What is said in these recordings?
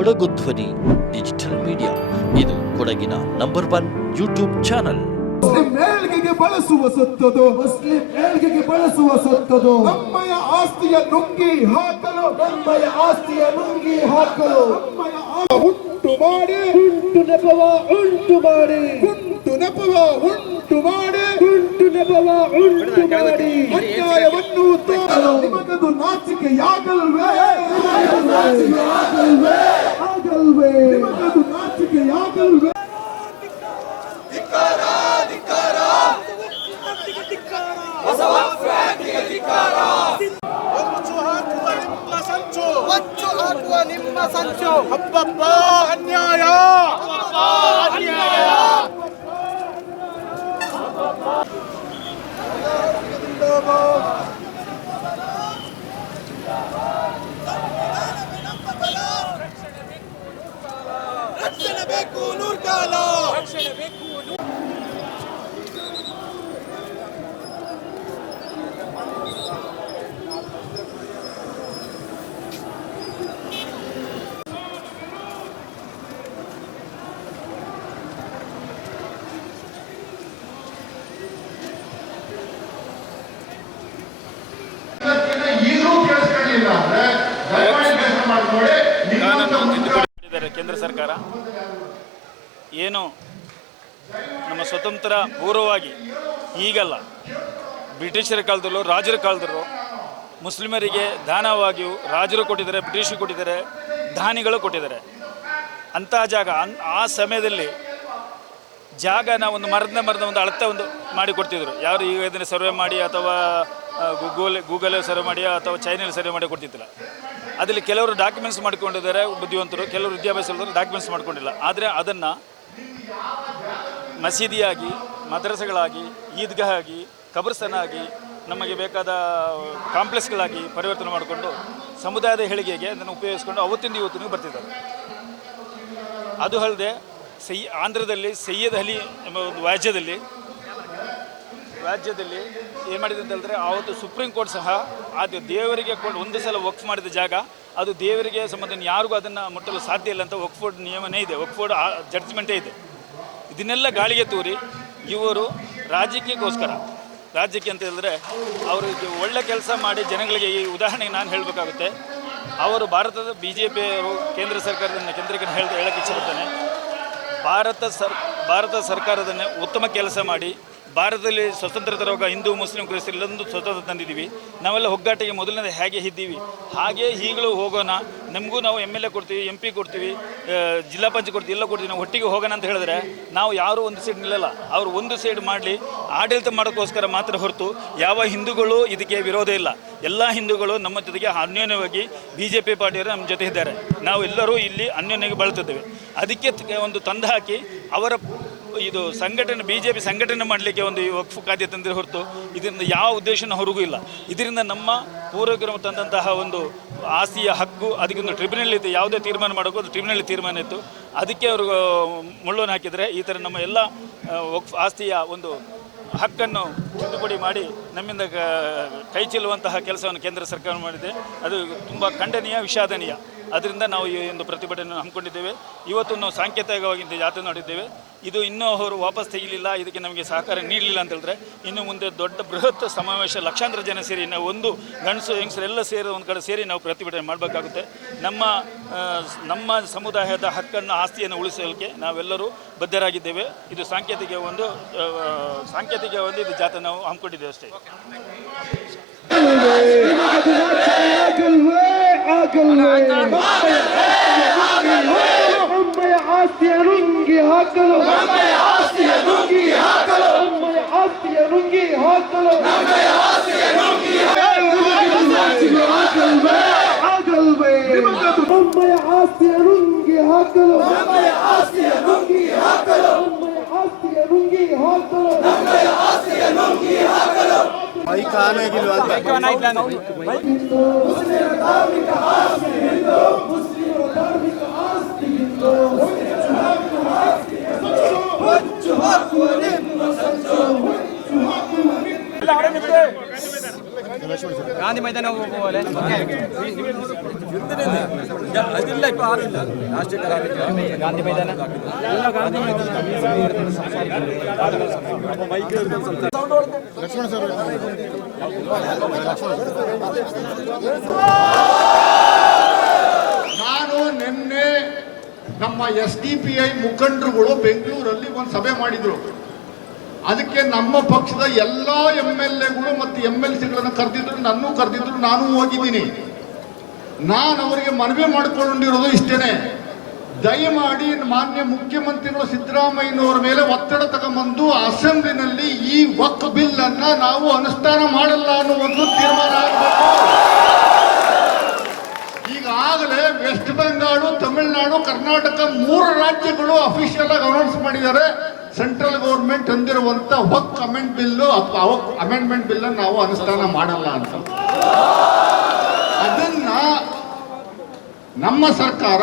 ಕೊಡಗು ಧ್ವನಿ digital media ಇದು ಕೊಡಗಿನ ನಂಬರ್ ಒನ್ ಯೂಟ್ಯೂಬ್ ಚಾನಲ್ ಮುಸ್ಲಿಂ ಏಳ್ಗೆಗೆ ಬಳಸುವ ಸೊತ್ತದು ಮುಸ್ಲಿಂ ಏಳ್ಗೆಗೆ ಬಳಸುವ ಸೊತ್ತದು ನಮ್ಮಯ ಆಸ್ತಿಯ ನುಂಗಿ ಹಾಕಲು ನಮ್ಮಯ ಆಸ್ತಿಯ ನುಂಗಿ ಹಾಕಲು. ನಮ್ಮಯ ಆ- ಉಂಟು ಮಾಡಿ ಉಂಟು ನೆಪವ ಉಂಟು ಮಾಡಿ. ಉಂಟು ನೆಪವ ಉಂಟು ಮಾಡಿ. ಉಂಟು ನೆಪವ ಉಂಟು ಮಾಡಿ. ಅನ್ಯಾಯವನ್ನು ತೋರಲು ನಿಮಗದು ನಾಚಿಕೆಯಾಗಲ್ವೇ? ನಾಚಿಕೆಯಾಗಲ್ವೇ ಹೊಂಚು ಹಾಕುವ ನಿಮ್ಮ ಸಂಚು ಹೊಂಚು ಹಾಕುವ ನಿಮ್ಮ ಸಂಚು ಹಬ್ಬಬ್ಬ ಅನ್ಯಾಯ ಅನ್ಯಾಯ ರಕ್ಷಣೆ ಬೇಕು ನೂರ್ಕಾಲ ಈಗಲೂ ಸರ್ಕಾರ. ಏನು ನಮ್ಮ ಸ್ವತಂತ್ರ ಪೂರ್ವವಾಗಿ ಈಗಲ್ಲ ಬ್ರಿಟಿಷರ ಕಾಲದಲ್ಲೂ, ರಾಜರ ಕಾಲದಲ್ಲೂ ಮುಸ್ಲಿಮರಿಗೆ ದಾನವಾಗಿಯೂ ರಾಜರು ಕೊಟ್ಟಿದ್ದಾರೆ, ಬ್ರಿಟಿಷರು ಕೊಟ್ಟಿದ್ದಾರೆ, ದಾನಿಗಳು ಕೊಟ್ಟಿದ್ದಾರೆ. ಅಂತಹ ಜಾಗ, ಅನ್ ಆ ಸಮಯದಲ್ಲಿ ಜಾಗನ ಒಂದು ಮರದ ಮರದ ಒಂದು ಅಳತೆ ಒಂದು ಮಾಡಿ ಕೊಡ್ತಿದ್ರು. ಯಾರು ಈಗ ಇದನ್ನು ಸರ್ವೆ ಮಾಡಿ ಅಥವಾ ಗೂಗಲ್ ಗೂಗಲಲ್ಲಿ ಸರ್ವೆ ಮಾಡಿ ಅಥವಾ ಚೈನಲ್ಲಿ ಸರ್ವೆ ಮಾಡಿ ಕೊಡ್ತಿದ್ದಿಲ್ಲ. ಅದರಲ್ಲಿ ಕೆಲವರು ಡಾಕ್ಯುಮೆಂಟ್ಸ್ ಮಾಡ್ಕೊಂಡಿದ್ದಾರೆ, ಬುದ್ಧಿವಂತರು, ಕೆಲವರು ವಿದ್ಯಾಭ್ಯಾಸ ಡಾಕ್ಯುಮೆಂಟ್ಸ್ ಮಾಡ್ಕೊಂಡಿಲ್ಲ. ಆದರೆ ಅದನ್ನು ಮಸೀದಿಯಾಗಿ, ಮದ್ರಸೆಗಳಾಗಿ ಈದ್ಗಾಹ ಆಗಿ ಕಬ್ರಸ್ತಾನ ಆಗಿ ನಮಗೆ ಬೇಕಾದ ಕಾಂಪ್ಲೆಕ್ಸ್ಗಳಾಗಿ ಪರಿವರ್ತನೆ ಮಾಡಿಕೊಂಡು ಸಮುದಾಯದ ಹೇಳಿಗೆಗೆ ಅದನ್ನು ಉಪಯೋಗಿಸ್ಕೊಂಡು ಅವತ್ತಿಂದ ಇವತ್ತಿನ ಬರ್ತಿದ್ದಾರೆ. ಅದು ಅಲ್ಲದೆ ಸೈ ಆಂಧ್ರದಲ್ಲಿ ಸೈಯದ್ ಅಲಿ ಎಂಬ ಒಂದು ರಾಜ್ಯದಲ್ಲಿ ರಾಜ್ಯದಲ್ಲಿ ಏನು ಮಾಡಿದೆ ಅಂತ ಹೇಳಿದ್ರೆ, ಆವತ್ತು ಸುಪ್ರೀಂ ಕೋರ್ಟ್ ಸಹ ಅದು ದೇವರಿಗೆ ಕೊಟ್ಟು ಒಂದು ಸಲ ವಕ್ಫ್ ಮಾಡಿದ ಜಾಗ, ಅದು ದೇವರಿಗೆ ಸಂಬಂಧ ಯಾರಿಗೂ ಅದನ್ನು ಮುಟ್ಟಲು ಸಾಧ್ಯ ಇಲ್ಲ ಅಂತ ವಕ್ಫೋರ್ಡ್ ನಿಯಮನೇ ಇದೆ. ವಕ್ಫೋರ್ಡ್ ಜಡ್ಜ್ಮೆಂಟೇ ಇದೆ. ಇದನ್ನೆಲ್ಲ ಗಾಳಿಗೆ ತೂರಿ ಇವರು ರಾಜಕೀಯಕ್ಕೋಸ್ಕರ, ರಾಜ್ಯಕ್ಕೆ ಅಂತ ಹೇಳಿದ್ರೆ ಅವರಿಗೆ ಒಳ್ಳೆ ಕೆಲಸ ಮಾಡಿ ಜನಗಳಿಗೆ ಈ ಉದಾಹರಣೆಗೆ ನಾನು ಹೇಳಬೇಕಾಗುತ್ತೆ. ಅವರು ಭಾರತದ ಬಿ ಜೆ ಪಿ ಕೇಂದ್ರ ಸರ್ಕಾರದಿಂದ ಕೇಂದ್ರಕ್ಕೆ ಹೇಳ ಹೇಳಕ್ಕೆ ಇಚ್ಛಪಡ್ತೇನೆ ಭಾರತ ಸರ್, ಭಾರತ ಸರ್ಕಾರದನ್ನೇ ಉತ್ತಮ ಕೆಲಸ ಮಾಡಿ ಭಾರತದಲ್ಲಿ ಸ್ವತಂತ್ರ ತರುವಾಗ ಹಿಂದೂ, ಮುಸ್ಲಿಂ ಕ್ರಿಸ್ತರು ಎಲ್ಲೊಂದು ಸ್ವತಂತ್ರ ತಂದಿದ್ದೀವಿ. ನಾವೆಲ್ಲ ಒಗ್ಗಟ್ಟಿಗೆ ಮೊದಲನೇ ಹೇಗೆ ಇದ್ದೀವಿ? ಹಾಗೆ ಈಗಲೂ ಹೋಗೋಣ. ನಮಗೂ ನಾವು ಎಂ ಎಲ್ ಎ ಕೊಡ್ತೀವಿ ಎಂ ಪಿ ಕೊಡ್ತೀವಿ ಜಿಲ್ಲಾ ಪಂಚಾಯತ್ ಕೊಡ್ತೀವಿ, ಎಲ್ಲ ಕೊಡ್ತೀವಿ. ನಾವು ಒಟ್ಟಿಗೆ ಹೋಗೋಣ ಅಂತ ಹೇಳಿದ್ರೆ ನಾವು ಯಾರೂ ಒಂದು ಸೈಡ್ ನಿಲ್ಲಲ್ಲ. ಅವರು ಒಂದು ಸೈಡ್ ಮಾಡಲಿ. ಆಡಳಿತ ಮಾಡೋಕ್ಕೋಸ್ಕರ ಮಾತ್ರ ಹೊರತು ಯಾವ ಹಿಂದೂಗಳು ಇದಕ್ಕೆ ವಿರೋಧ ಇಲ್ಲ. ಎಲ್ಲ ಹಿಂದೂಗಳು ನಮ್ಮ ಜೊತೆಗೆ ಅನ್ಯೋನ್ಯವಾಗಿ ಬಿ ಜೆ ಪಿ ಪಾರ್ಟಿಯವರು ನಮ್ಮ ಜೊತೆ ಇದ್ದಾರೆ. ನಾವು ಎಲ್ಲರೂ ಇಲ್ಲಿ ಅನ್ಯೋನ್ಯವಾಗಿ ಬಳಸುತ್ತೇವೆ ಅದಕ್ಕೆ ಒಂದು ತಂದು ಹಾಕಿ ಅವರ ಇದು ಸಂಘಟನೆ ಬಿ ಜೆ ಪಿ ಸಂಘಟನೆ ಮಾಡಲಿಕ್ಕೆ ಒಂದು ಈ ವಕ್ಫು ಖಾತೆ ತಂದರೆ ಹೊರತು ಇದರಿಂದ ಯಾವ ಉದ್ದೇಶನೂ ಹೊರಗೂ ಇಲ್ಲ. ಇದರಿಂದ ನಮ್ಮ ಪೂರ್ವಕರು ತಂದಂತಹ ಒಂದು ಆಸ್ತಿಯ ಹಕ್ಕು ಅದಕ್ಕೊಂದು ಟ್ರಿಬ್ಯುನಲ್ ಇತ್ತು, ಯಾವುದೇ ತೀರ್ಮಾನ ಮಾಡೋಕ್ಕೂ ಅದು ಟ್ರಿಬ್ಯುನಲ್ ತೀರ್ಮಾನ ಇತ್ತು. ಅದಕ್ಕೆ ಅವರು ಮುಳ್ಳನ್ನು ಹಾಕಿದರೆ ಈ ಥರ ನಮ್ಮ ಎಲ್ಲ ವಕ್ಫ್ ಆಸ್ತಿಯ ಒಂದು ಹಕ್ಕನ್ನು ತಿದ್ದುಪಡಿ ಮಾಡಿ ನಮ್ಮಿಂದ ಕೈ ಚೆಲ್ಲುವಂತಹ ಕೆಲಸವನ್ನು ಕೇಂದ್ರ ಸರ್ಕಾರ ಮಾಡಿದೆ. ಅದು ತುಂಬ ಖಂಡನೀಯ, ವಿಷಾದನೀಯ. ಅದರಿಂದ ನಾವು ಈ ಒಂದು ಪ್ರತಿಭಟನೆ ಹಮ್ಮಿಕೊಂಡಿದ್ದೇವೆ. ಇವತ್ತು ನಾವು ಸಾಂಕೇತಿಕವಾಗಿ ಜಾತ್ರೆ ನೋಡಿದ್ದೇವೆ ಇದು ಇನ್ನೂ ಅವರು ವಾಪಸ್ ತೆಗಿಲಿಲ್ಲ, ಇದಕ್ಕೆ ನಮಗೆ ಸಹಕಾರ ನೀಡಲಿಲ್ಲ ಅಂತ ಹೇಳಿದ್ರೆ, ಇನ್ನು ಮುಂದೆ ದೊಡ್ಡ ಬೃಹತ್ ಸಮಾವೇಶ ಲಕ್ಷಾಂತರ ಜನ ಸೇರಿ ನಾವು ಒಂದು ಗಂಡಸು, ಹೆಂಗಸರು ಎಲ್ಲ ಸೇರಿ ಒಂದು ಕಡೆ ಸೇರಿ ನಾವು ಪ್ರತಿಭಟನೆ ಮಾಡಬೇಕಾಗುತ್ತೆ. ನಮ್ಮ ನಮ್ಮ ಸಮುದಾಯದ ಹಕ್ಕನ್ನು, ಆಸ್ತಿಯನ್ನು ಉಳಿಸೋದಕ್ಕೆ ನಾವೆಲ್ಲರೂ ಬದ್ಧರಾಗಿದ್ದೇವೆ. ಇದು ಸಾಂಕೇತಿಕ ಒಂದು ಸಾಂಕೇತಿಕ ಒಂದು ಇದು ಜಾತ್ರೆ ನಾವು ಹಮ್ಮಿಕೊಂಡಿದ್ದೇವೆ ಅಷ್ಟೇ. هاكلوا أم يا عاصية ننجي هاكلوا أم يا عاصية ننجي هاكلوا أم يا عاصية ننجي هاكلوا أم يا عاصية ننجي هاكلوا أم يا عاصية ننجي هاكلوا أم يا عاصية ننجي هاكلوا أم يا عاصية ننجي هاكلوا أم يا عاصية ننجي هاكلوا ಆಗಲ್ವೇ ನಮ್ಮಯ ಆಸ್ತಿಯ ನುಂಗಿ ಹಾಕಲು ನಮ್ಮಯ ಆಸ್ತಿಯ ನುಂಗಿ ಹಾಕಲು ನಮ್ಮಯ ಆಸ್ತಿಯ ನುಂಗಿ ಹಾಕಲು ಹೊಂಚು ಹಾಕುವ ನಿಮ್ಮ ಗಾಂಧಿ ಮೈದಾನ ಹೋಗುವಲ್ಲೇ ಅದಿಲ್ಲ ಇಪ್ಪ ಆರಿಲ್ಲ ಗಾಂಧಿ ಮೈದಾನ. ನಾನು ನಿನ್ನೆ ನಮ್ಮ ಎಸ್ ಡಿ ಪಿ ಐ ಮುಖಂಡರುಗಳು ಬೆಂಗಳೂರಲ್ಲಿ ಒಂದು ಸಭೆ ಮಾಡಿದ್ರು. ಅದಕ್ಕೆ ನಮ್ಮ ಪಕ್ಷದ ಎಲ್ಲ ಎಂ ಎಲ್ ಎಗಳು ಮತ್ತು ಎಂ ಎಲ್ ಸಿಗಳನ್ನು ಕರೆದಿದ್ರು, ನನ್ನೂ ಕರೆದಿದ್ರು, ನಾನು ಹೋಗಿದ್ದೀನಿ. ನಾನು ಅವರಿಗೆ ಮನವಿ ಮಾಡಿಕೊಂಡಿರೋದು ಇಷ್ಟೇನೆ. ದಯಮಾಡಿ ಮಾನ್ಯ ಮುಖ್ಯಮಂತ್ರಿಗಳು ಸಿದ್ದರಾಮಯ್ಯನವರ ಮೇಲೆ ಒತ್ತಡ ತಗೊಂಬಂದು ಅಸೆಂಬ್ಲಿನಲ್ಲಿ ಈ ವಕ್ ಬಿಲ್ ಅನ್ನ ನಾವು ಅನುಷ್ಠಾನ ಮಾಡಲ್ಲ ಅನ್ನೋ ಒಂದು ತೀರ್ಮಾನ ಆಗಬೇಕು. ಈಗಾಗಲೇ ವೆಸ್ಟ್ ಬೆಂಗಾಳು, ತಮಿಳುನಾಡು, ಕರ್ನಾಟಕ ಮೂರು ರಾಜ್ಯಗಳು ಅಫಿಷಿಯಲ್ ಆಗಿ ಅನೌನ್ಸ್ ಮಾಡಿದ್ದಾರೆ. ಸೆಂಟ್ರಲ್ ಗೌರ್ಮೆಂಟ್ ಹೊಂದಿರುವಂತ ಹೊಕ್ ಅಮೆಂಟ್ ಬಿಲ್ ಅಥವಾ ಅಮೆಂಡ್ಮೆಂಟ್ ಬಿಲ್ ನಾವು ಅನುಷ್ಠಾನ ಮಾಡಲ್ಲ ಅಂತ. ಅದನ್ನ ನಮ್ಮ ಸರ್ಕಾರ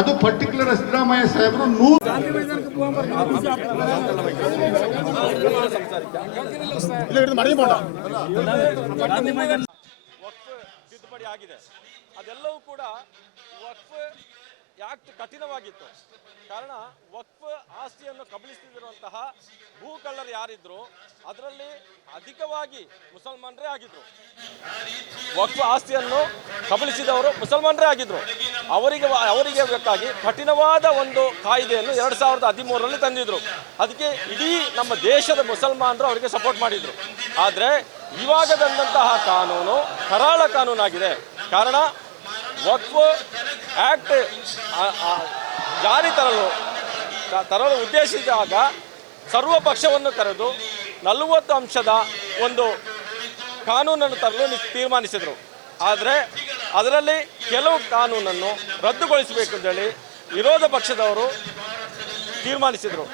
ಅದು ಪರ್ಟಿಕ್ಯುಲರ್ ಸಿದ್ದರಾಮಯ್ಯ ಸಾಹೇಬರು ನೂರು ತಿದ್ದುಪಡಿ ಆಗಿದೆ. ಅದೆಲ್ಲವೂ ಕೂಡ ವಕ್ಫ್ ಯಾಕೆ ಕಠಿಣವಾಗಿತ್ತು. ಕಾರಣ, ವಕ್ಫ್ ಆಸ್ತಿಯನ್ನು ಕಬಳಿಸ್ತಿರುವಂತಹ ಭೂ ಕಳ್ಳರು ಯಾರಿದ್ರು, ಅದರಲ್ಲಿ ಅಧಿಕವಾಗಿ ಮುಸಲ್ಮಾನರೇ ಆಗಿದ್ರು. ವಕ್ಫ್ ಆಸ್ತಿಯನ್ನು ಕಬಳಿಸಿದವರು ಮುಸಲ್ಮಾನರೇ ಆಗಿದ್ರು. ಅವರಿಗೆ ಅವರಿಗೆ ಬೇಕಾಗಿ ಕಠಿಣವಾದ ಒಂದು ಕಾಯ್ದೆಯನ್ನು ಎರಡು ಸಾವಿರದ ಹದಿಮೂರರಲ್ಲಿ ತಂದಿದ್ರು. ಅದಕ್ಕೆ ಇಡೀ ನಮ್ಮ ದೇಶದ ಮುಸಲ್ಮಾನರು ಅವರಿಗೆ ಸಪೋರ್ಟ್ ಮಾಡಿದ್ರು. ಆದರೆ, ಇವಾಗ ಬಂದಂತಹ ಕಾನೂನು ಕರಾಳ ಕಾನೂನಾಗಿದೆ. ಕಾರಣ, ವಕ್ಫ್ ಆಕ್ಟ್ ಜಾರಿ ತರಲು ತರಲು ಉದ್ದೇಶಿಸಿದಾಗ ಸರ್ವ ಪಕ್ಷವನ್ನು ಕರೆದು ನಲವತ್ತು ಅಂಶದ ಒಂದು ಕಾನೂನನ್ನು ತರಲು ತೀರ್ಮಾನಿಸಿದರು. ಆದರೆ ಅದರಲ್ಲಿ ಕೆಲವು ಕಾನೂನನ್ನು ರದ್ದುಗೊಳಿಸಬೇಕು ಅಂತೇಳಿ ವಿರೋಧ ಪಕ್ಷದವರು ತೀರ್ಮಾನಿಸಿದರು.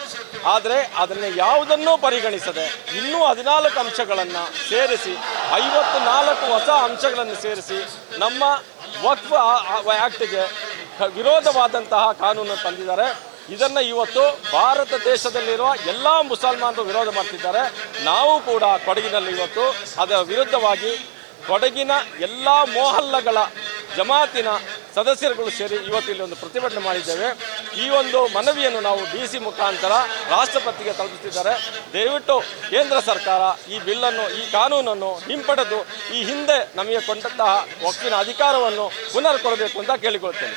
ಆದರೆ ಅದನ್ನು ಯಾವುದನ್ನೂ ಪರಿಗಣಿಸದೆ ಇನ್ನೂ ಹದಿನಾಲ್ಕು ಅಂಶಗಳನ್ನು ಸೇರಿಸಿ ಐವತ್ತು ನಾಲ್ಕು ಹೊಸ ಅಂಶಗಳನ್ನು ಸೇರಿಸಿ ನಮ್ಮ ವಕ್ಫ್ ಆ್ಯಕ್ಟ್ಗೆ ವಿರೋಧವಾದಂತಹ ಕಾನೂನು ತಂದಿದ್ದಾರೆ. ಇದನ್ನು ಇವತ್ತು ಭಾರತ ದೇಶದಲ್ಲಿರುವ ಎಲ್ಲ ಮುಸಲ್ಮಾನರು ವಿರೋಧ ಮಾಡ್ತಿದ್ದಾರೆ. ನಾವು ಕೂಡ ಕೊಡಗಿನಲ್ಲಿ ಇವತ್ತು ಅದರ ವಿರುದ್ಧವಾಗಿ ಕೊಡಗಿನ ಎಲ್ಲ ಮೊಹಲ್ಲಗಳ ಜಮಾತಿನ ಸದಸ್ಯರುಗಳು ಸೇರಿ ಇವತ್ತು ಇಲ್ಲಿ ಒಂದು ಪ್ರತಿಭಟನೆ ಮಾಡಿದ್ದೇವೆ. ಈ ಒಂದು ಮನವಿಯನ್ನು ನಾವು ಡಿ ಸಿ ಮುಖಾಂತರ ರಾಷ್ಟ್ರಪತಿಗೆ ತಲುಪಿಸುತ್ತಿದ್ದಾರೆ. ದಯವಿಟ್ಟು ಕೇಂದ್ರ ಸರ್ಕಾರ ಈ ಬಿಲ್ಲನ್ನು, ಈ ಕಾನೂನನ್ನು ಹಿಂಪಡೆದು ಈ ಹಿಂದೆ ನಮಗೆ ಕೊಟ್ಟಂತಹ ಒಕ್ಕಿನ ಅಧಿಕಾರವನ್ನು ಪುನರ್ ಕೊಡಬೇಕು ಅಂತ ಕೇಳಿಕೊಳ್ತೇನೆ.